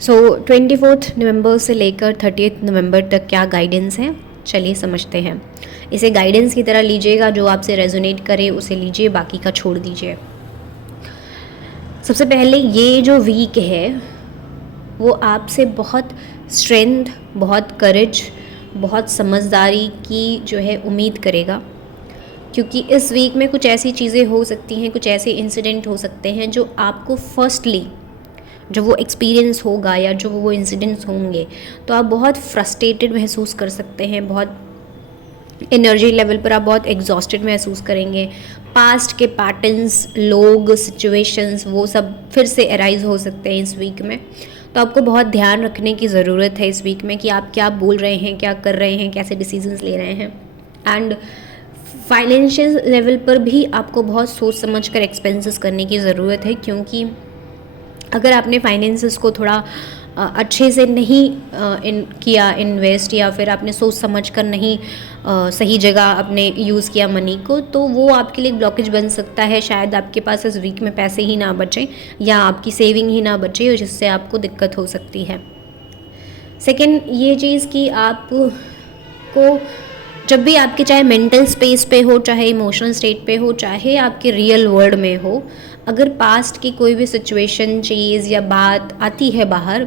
सो 24 नवंबर से लेकर 30 नवंबर तक क्या गाइडेंस है, चलिए समझते हैं। इसे गाइडेंस की तरह लीजिएगा, जो आपसे रेजोनेट करे उसे लीजिए, बाकी का छोड़ दीजिए। सबसे पहले ये जो वीक है वो आपसे बहुत स्ट्रेंथ, बहुत करेज, बहुत समझदारी की जो है उम्मीद करेगा, क्योंकि इस वीक में कुछ ऐसी चीज़ें हो सकती हैं, कुछ ऐसे इंसिडेंट हो सकते हैं जो आपको फर्स्टली जो वो एक्सपीरियंस होगा या जो वो इंसिडेंट्स होंगे तो आप बहुत फ्रस्ट्रेटेड महसूस कर सकते हैं, बहुत एनर्जी लेवल पर आप बहुत एग्जॉस्टेड महसूस करेंगे। पास्ट के पैटर्न्स, लोग, सिचुएशंस वो सब फिर से अराइज हो सकते हैं इस वीक में। तो आपको बहुत ध्यान रखने की ज़रूरत है इस वीक में कि आप क्या बोल रहे हैं, क्या कर रहे हैं, कैसे डिसीजंस ले रहे हैं। एंड फाइनेंशियल लेवल पर भी आपको बहुत सोच समझ कर एक्सपेंसेस करने की ज़रूरत है, क्योंकि अगर आपने फाइनेंसेस को थोड़ा अच्छे से नहीं किया इन्वेस्ट, या फिर आपने सोच समझ कर नहीं सही जगह अपने यूज़ किया मनी को, तो वो आपके लिए ब्लॉकेज बन सकता है। शायद आपके पास इस वीक में पैसे ही ना बचे या आपकी सेविंग ही ना बचे, जिससे आपको दिक्कत हो सकती है। सेकेंड ये चीज़ कि आप को जब भी आपके चाहे मेंटल स्पेस पे हो, चाहे इमोशनल स्टेट पे हो, चाहे आपके रियल वर्ल्ड में हो, अगर पास्ट की कोई भी सिचुएशन, चीज़ या बात आती है बाहर,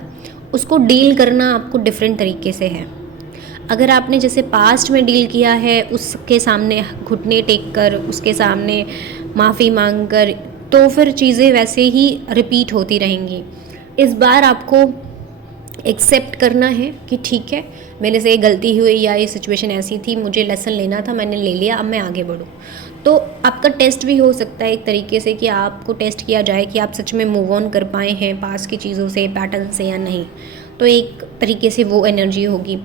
उसको डील करना आपको डिफरेंट तरीके से है। अगर आपने जैसे पास्ट में डील किया है, उसके सामने घुटने टेक कर, उसके सामने माफ़ी मांग कर, तो फिर चीज़ें वैसे ही रिपीट होती रहेंगी। इस बार आपको एक्सेप्ट करना है कि ठीक है, मेरे से ये गलती हुई या ये सिचुएशन ऐसी थी, मुझे लेसन लेना था, मैंने ले लिया, अब मैं आगे बढ़ूँ। तो आपका टेस्ट भी हो सकता है एक तरीके से कि आपको टेस्ट किया जाए कि आप सच में मूव ऑन कर पाए हैं पास्ट की चीज़ों से, पैटर्न से या नहीं। तो एक तरीके से वो एनर्जी होगी।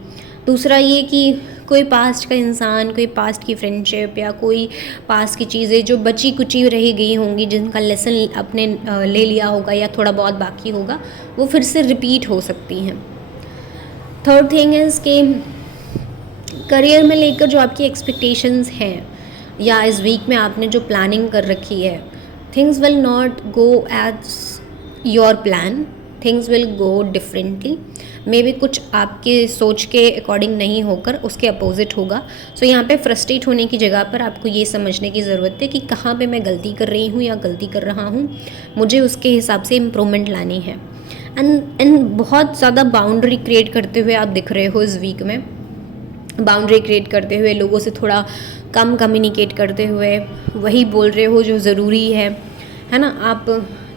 दूसरा ये कि कोई पास्ट का इंसान, कोई पास्ट की फ्रेंडशिप या कोई पास्ट की चीज़ें जो बची कुची रह गई होंगी, जिनका लेसन आपने ले लिया होगा या थोड़ा बहुत बाकी होगा, वो फिर से रिपीट हो सकती हैं। थर्ड थिंग इज़ कि करियर में लेकर जो आपकी एक्सपेक्टेशंस हैं या इस वीक में आपने जो प्लानिंग कर रखी है, things will not go as your plan, things will go differently. Maybe कुछ आपके सोच के अकॉर्डिंग नहीं होकर उसके अपोजिट होगा। सो यहाँ पे फ्रस्ट्रेट होने की जगह पर आपको ये समझने की ज़रूरत है कि कहाँ पे मैं गलती कर रही हूँ या गलती कर रहा हूँ, मुझे उसके हिसाब से इम्प्रूवमेंट लानी है। एंड बहुत ज़्यादा बाउंड्री क्रिएट करते हुए आप दिख रहे हो इस वीक में। बाउंड्री क्रिएट करते हुए, लोगों से थोड़ा कम कम्युनिकेट करते हुए, वही बोल रहे हो जो ज़रूरी है ना। आप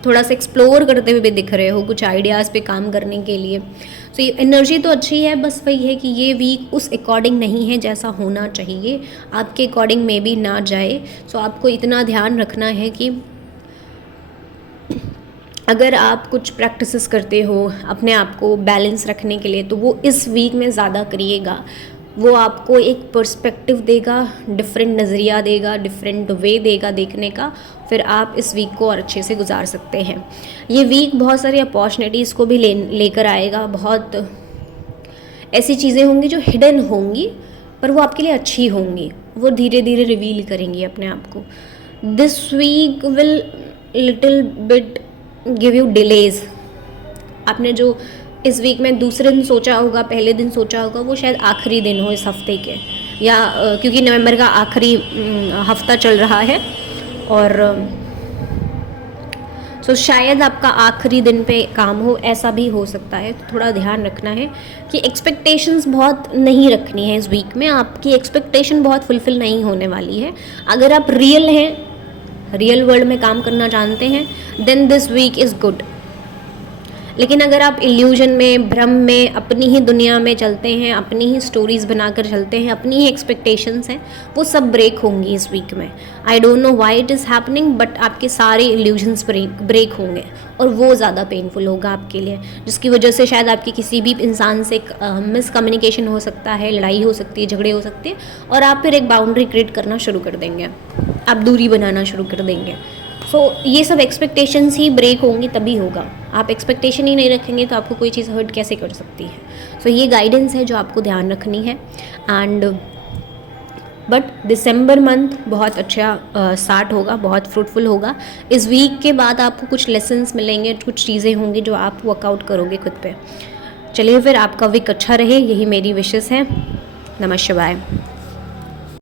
थोड़ा सा एक्सप्लोर करते हुए भी दिख रहे हो कुछ आइडियाज़ पे काम करने के लिए। सो ये एनर्जी तो अच्छी है, बस वही है कि ये वीक उस अकॉर्डिंग नहीं है जैसा होना चाहिए, आपके अकॉर्डिंग में भी ना जाए। सो आपको इतना ध्यान रखना है कि अगर आप कुछ प्रैक्टिसेस करते हो अपने आप को बैलेंस रखने के लिए, तो वो इस वीक में ज़्यादा करिएगा। वो आपको एक पर्सपेक्टिव देगा, डिफरेंट नज़रिया देगा, डिफरेंट वे देगा देखने का। फिर आप इस वीक को और अच्छे से गुजार सकते हैं। ये वीक बहुत सारी अपॉर्चुनिटीज़ को भी लेकर आएगा। बहुत ऐसी चीज़ें होंगी जो हिडन होंगी, पर वो आपके लिए अच्छी होंगी, वो धीरे धीरे रिवील करेंगी अपने आप को। This week will little bit give you delays. आपने जो इस वीक में दूसरे दिन सोचा होगा, पहले दिन सोचा होगा, वो शायद आखिरी दिन हो इस हफ्ते के, या क्योंकि नवंबर का आखिरी हफ्ता चल रहा है, और सो शायद आपका आखिरी दिन पे काम हो, ऐसा भी हो सकता है। तो थोड़ा ध्यान रखना है कि एक्सपेक्टेशंस बहुत नहीं रखनी है इस वीक में। आपकी एक्सपेक्टेशन बहुत फुलफिल नहीं होने वाली है। अगर आप रियल हैं, रियल वर्ल्ड में काम करना जानते हैं, then this week is good. लेकिन अगर आप इल्यूजन में, भ्रम में, अपनी ही दुनिया में चलते हैं, अपनी ही स्टोरीज़ बनाकर चलते हैं, अपनी ही एक्सपेक्टेशंस हैं, वो सब ब्रेक होंगी इस वीक में। I don't know why it is happening, but आपके सारे इल्यूजन्स ब्रेक होंगे, और वो ज़्यादा पेनफुल होगा आपके लिए, जिसकी वजह से शायद आपकी किसी भी इंसान से मिसकम्युनिकेशन हो सकता है, लड़ाई हो सकती है, झगड़े हो सकते हैं, और आप फिर एक बाउंड्री क्रिएट करना शुरू कर देंगे, आप दूरी बनाना शुरू कर देंगे। सो ये सब एक्सपेक्टेशंस ही ब्रेक होंगी तभी होगा। आप एक्सपेक्टेशन ही नहीं रखेंगे तो आपको कोई चीज़ हर्ट कैसे कर सकती है। सो ये गाइडेंस है जो आपको ध्यान रखनी है। एंड बट दिसंबर मंथ बहुत अच्छा स्टार्ट होगा, बहुत फ्रूटफुल होगा। इस वीक के बाद आपको कुछ लेसन्स मिलेंगे, कुछ चीज़ें होंगी जो आप वर्कआउट करोगे खुद पे। चलिए फिर, आपका वीक अच्छा रहे, यही मेरी विशेस है। नमः शिवाय।